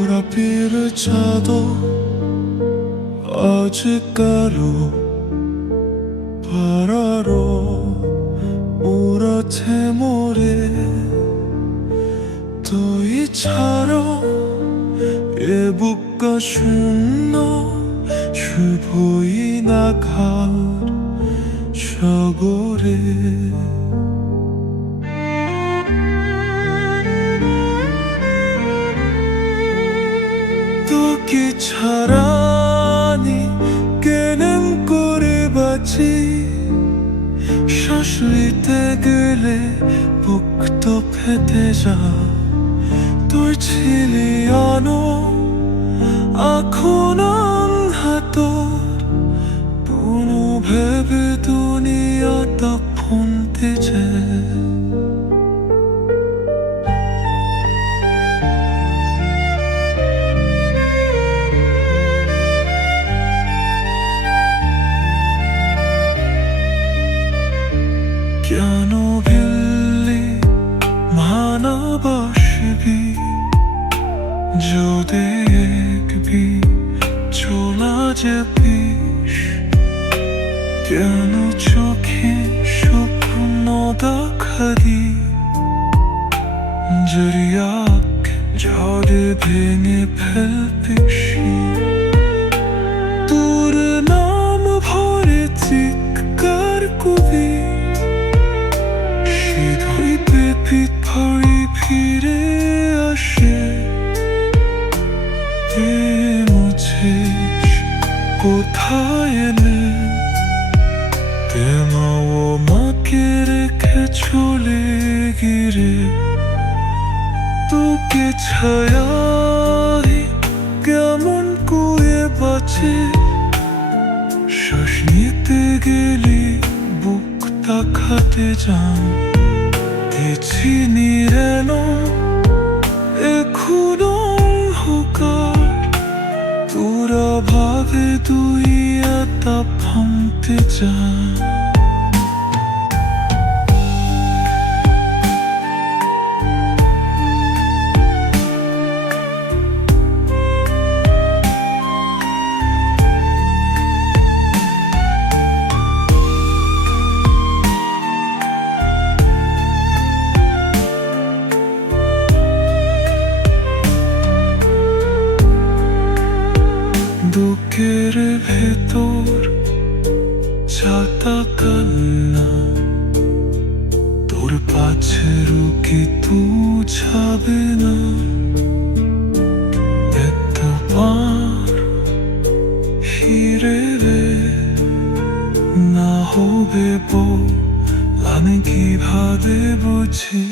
보라비를 차도 아직 가루 바라로 물어 태모리 또 이 차로 예부가 쉰너 슈보이 나가 셔고리. 대자 돌치리 않어 아코난 하도 분노 베베도 যদি একবি চলা যাবিস কেন চোখে স্বপ্ন দেখা দি জরিয়াক ঝড়ে ভেঙে ফেলবিস তোর নাম ভরে চিৎকার কবি শীতই পেপিত কোথায় এলে কেন ও মাকে রেখে চলে গিরে তোকে ছায়াই কেমন কুয়ে বাঁচে? শ্বাস নিতে গেলে বুকটা খাতে যান। গেছি নিরেনো এতা ভাঙতে বুকের ভেতর ছাতা কান্না। তোর পাছে রুকে তু যাবে না। একবার হিরে না হবে বো আমি কীভাবে বুঝি?